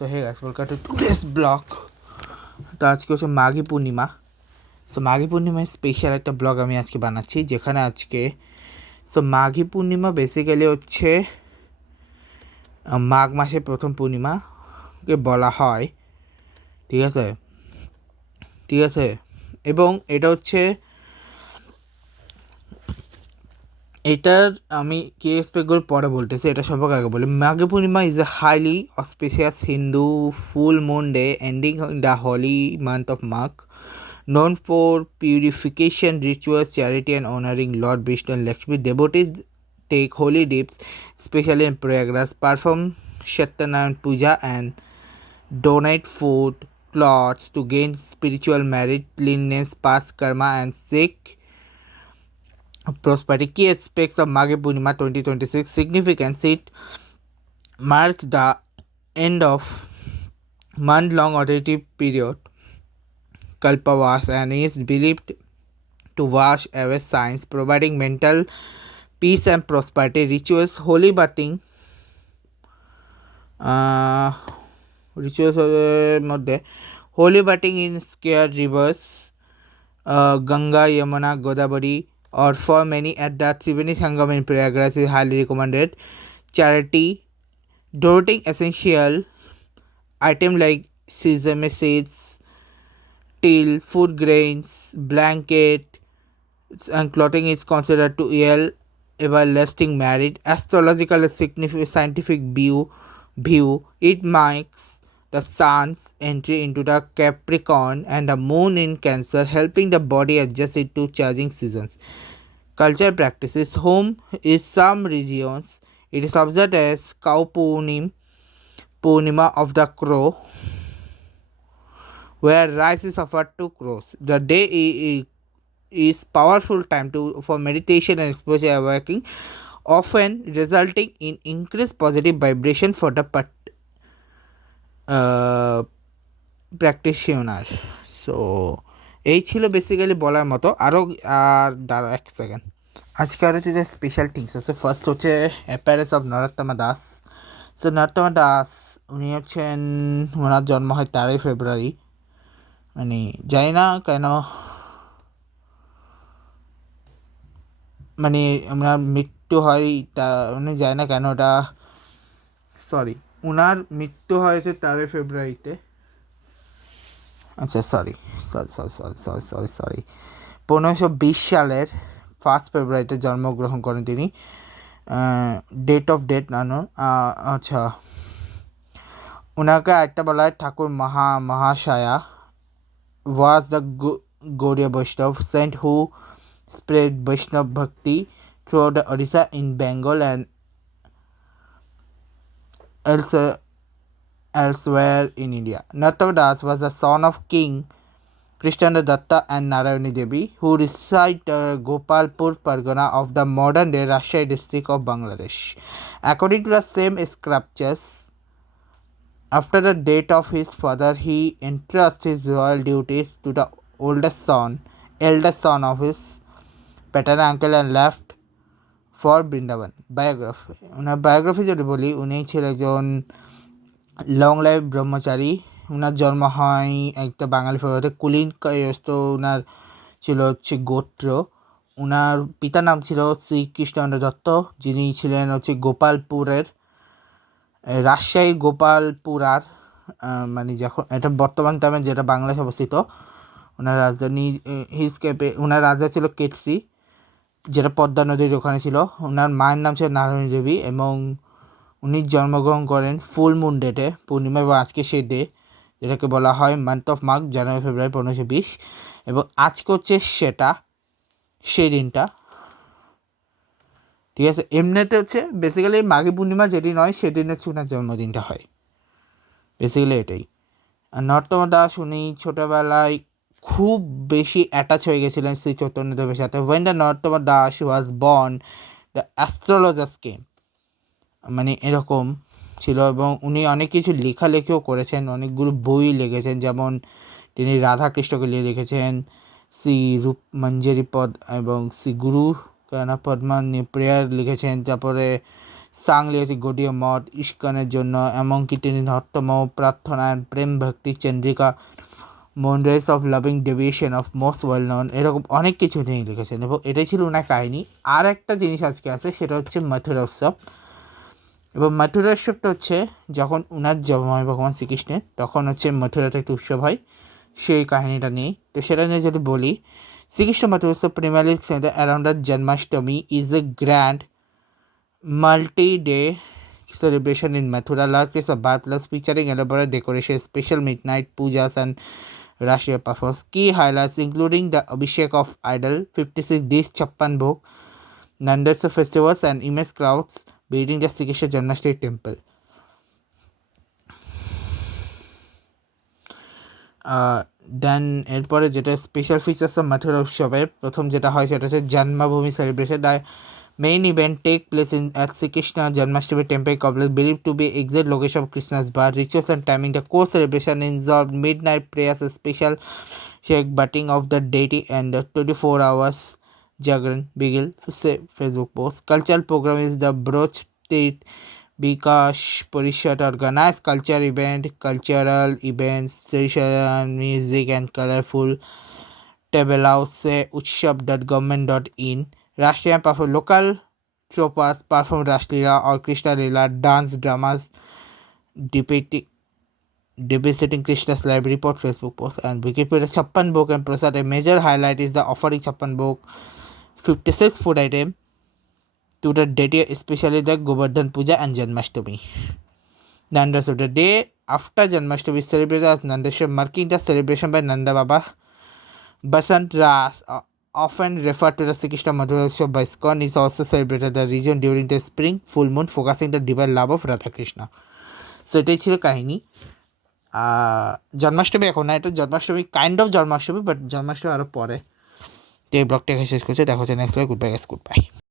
So hey guys, welcome to today's blog. তো আজকে হচ্ছে মাঘী পূর্ণিমা। সো মাঘী পূর্ণিমায় স্পেশাল একটা ব্লগ আমি আজকে বানাচ্ছি, যেখানে আজকে মাঘী পূর্ণিমা বেসিক্যালি হচ্ছে মাঘ মাসের প্রথম পূর্ণিমাকে বলা হয়। ঠিক আছে, এবং এটা হচ্ছে এটার আমি কি এক্সপেক্টগুলো পরে বলতেছি, এটা সম্পর্কে আগে বলি। Maghi Purnima is a highly auspicious Hindu full moon day ending in the holy month of Magh, known for purification rituals, charity, and honoring Lord Vishnu and Lakshmi. Devotees take holy dips, especially in Prayagraj, perform Satyanarayana Puja, and donate food, clothes to gain spiritual merit, cleanliness, past karma, and seek prosperity. Key aspects of Maghi Purnima 2026 significance: it marks the end of month-long authority period Kalpavas and is believed to wash away sins, providing mental peace and prosperity. Rituals: holy bathing, rituals মধ্যে holy bathing in sacred rivers, Ganga, Yamuna, Godavari, or for many at the Triveni Sangam in Prayagraj is highly recommended. Charity: donating essential items like sesame seeds, till, food grains, blanket, and clothing is considered to yield everlasting merit. Astrological scientific view, it marks the sun's entry into the Capricorn and the moon in Cancer, helping the body adjust it to changing seasons. Cultural practices: home is some regions. It is observed as Cow Purnima of the crow, where rice is offered to crows. The day is powerful time for meditation and spiritual awakening, often resulting in increased positive vibration for the practitioner. So এই ছিল বেসিক্যালি বলার মতো। আরও দাঁড়া এক সেকেন্ড, আজকে আরও যে স্পেশাল থিংস আছে। ফার্স্ট হচ্ছে appearance of Narottama Das. So Narottama Das উনি হচ্ছেন, ওনার জন্ম হয় 13ই ফেব্রুয়ারি। মানে জানি না কেন, মানে ওনার মৃত্যু হয় তা উনি জানি না কেন ওটা, সরি, ওনার মৃত্যু হয়েছে 13ই ফেব্রুয়ারিতে। আচ্ছা সরি 1520 সালের 1 ফেব্রুয়ারিতে জন্মগ্রহণ করেন তিনি। ডেট আচ্ছা, ওনাকে একটা বলা হয় ঠাকুর মহাশয়া। was the Gaudiya Vaishnav saint who spread Vaishnav bhakti throughout the Odisha in Bengal and elsewhere in India. Narottama Das was the son of King Krishnanda Datta and Narayani Devi, who resided Gopalpur Pargana of the modern-day Rajshahi district of Bangladesh. According to the same scriptures, after the death of his father, he entrusted his royal duties to the eldest son of his paternal uncle and left for Brindaban. Biography. ওনার বায়োগ্রাফি যদি বলি, উনি ছিলেন একজন long life ব্রহ্মচারী। ওনার জন্ম হয় একটা বাঙালি পরিবারে। কুলীন কায়স্থ ওনার ছিল হচ্ছে গোত্র। ওনার পিতার নাম ছিল শ্রীকৃষ্ণচন্দ্র দত্ত, যিনি ছিলেন হচ্ছে গোপালপুরের, রাজশাহীর গোপালপুরার, মানে যখন এটা বর্তমান টাইমে যেটা বাংলাদেশে অবস্থিত। ওনার রাজধানী ওনার রাজা ছিল কেটরি, যেটা পদ্মা নদীর ওখানে ছিল। ওনার মায়ের নাম ছিল নারায়ণী দেবী, এবং উনি জন্মগ্রহণ করেন ফুল মুন ডেটে, পূর্ণিমা, এবং আজকে সেই ডে যেটাকে বলা হয় মান্থ অফ মাঘ, জানুয়ারি ফেব্রুয়ারি 1520, এবং আজকে হচ্ছে সেই দিনটা। ঠিক আছে, এমনিতে হচ্ছে বেসিক্যালি মাঘী পূর্ণিমা যেদিন হয় সেদিন হচ্ছে ওনার জন্মদিনটা হয়, বেসিক্যালি এটাই। আর নরোত্তমা দাস উনি ছোটোবেলায় খুব বেশি অ্যাটাচ হয়ে গেছিলেন শ্রী চৈতন্যদেবের সাথে। When the Narottama Das was born, the astrologers came, মানে এরকম ছিল। এবং উনি অনেক কিছু লেখালেখিও করেছেন, অনেকগুলো বই লিখেছেন, যেমন তিনি রাধাকৃষ্ণকে নিয়ে লিখেছেন, শ্রী রূপ মঞ্জরি পদ এবং শ্রী গুরু পদ্মা প্রেয়ার লিখেছেন, তারপরে সাংলিয়াসি গৌড়ীয় মঠ ইস্কনের জন্য, এমনকি তিনি নর্তম Prarthana Prema Bhakti Chandrika moonrays of loving devotion of most well known, এরকম অনেক কিছু তিনি লিখেছেন। এবং এটাই ছিল ওনার কাহিনী। আর একটা জিনিস আজকে আছে, সেটা হচ্ছে মথুরা উৎসব। এবং মথুরা উৎসবটা হচ্ছে যখন উনার জন্ম হয় ভগবান শ্রীকৃষ্ণের, তখন হচ্ছে মথুরাতে একটা উৎসব হয়, সেই কাহিনীটা নিয়ে। তো সেটা নিয়ে যদি বলি, শ্রীকৃষ্ণ মথুরা উৎসব primarily centered around the Janmashtami is a grand multi-day celebration in Mathura, large place of birthplace featuring elaborate decoration, special midnight pujas and Rashtriya performance. Key highlights including the Abhishek of Idol, 56 days Chappan Bhog, Nandotsav festivals and immense crowds visiting the Sri Krishna Janmashtami temple. দেন এরপরে যেটা special features of Mathura উৎসবের প্রথম যেটা হয় সেটা হচ্ছে Janmabhumi celebration. The main event take place in at Shrikrishna Janmashtami temple complex, believe to be exact location of Krishna's birth. Rituals and timing, the core celebration involve mid night prayers, special shake bathing of the deity and the 24 hours Jagran Bigil Facebook post. Cultural program is the Broch State Bikash Parishad organized cultural events, traditional music and colorful tableaus se utsav.government.in. Rashtriya perform local troopers perform Rashlila or Krishna Lila dance dramas depicting Krishna's life. Report Facebook post and Wikipedia. Chappan Bhog and Prasad. A major highlight is the offering Chappan Bhog, 56 food item to the deity, especially the Govardhan Puja and Janmashtami. Nandashav, the day after Janmashtami is celebrated as Nandashav, marking the celebration by Nanda Baba. Basant Ras, often referred to the Sri Krishna Madhura Utsav by ISKCON, is also celebrated in the region during the spring full moon, focusing the divine love of Radha Krishna. So এটাই ছিল কাহিনী। জন্মাষ্টমী এখন না, এটা Janmashtami kind of Janmashtami, বাট জন্মাষ্টমী আরও পরে। তো এই ব্লগটা এখানে শেষ করছে, দেখা হচ্ছে next blog. Good bye guys, good bye.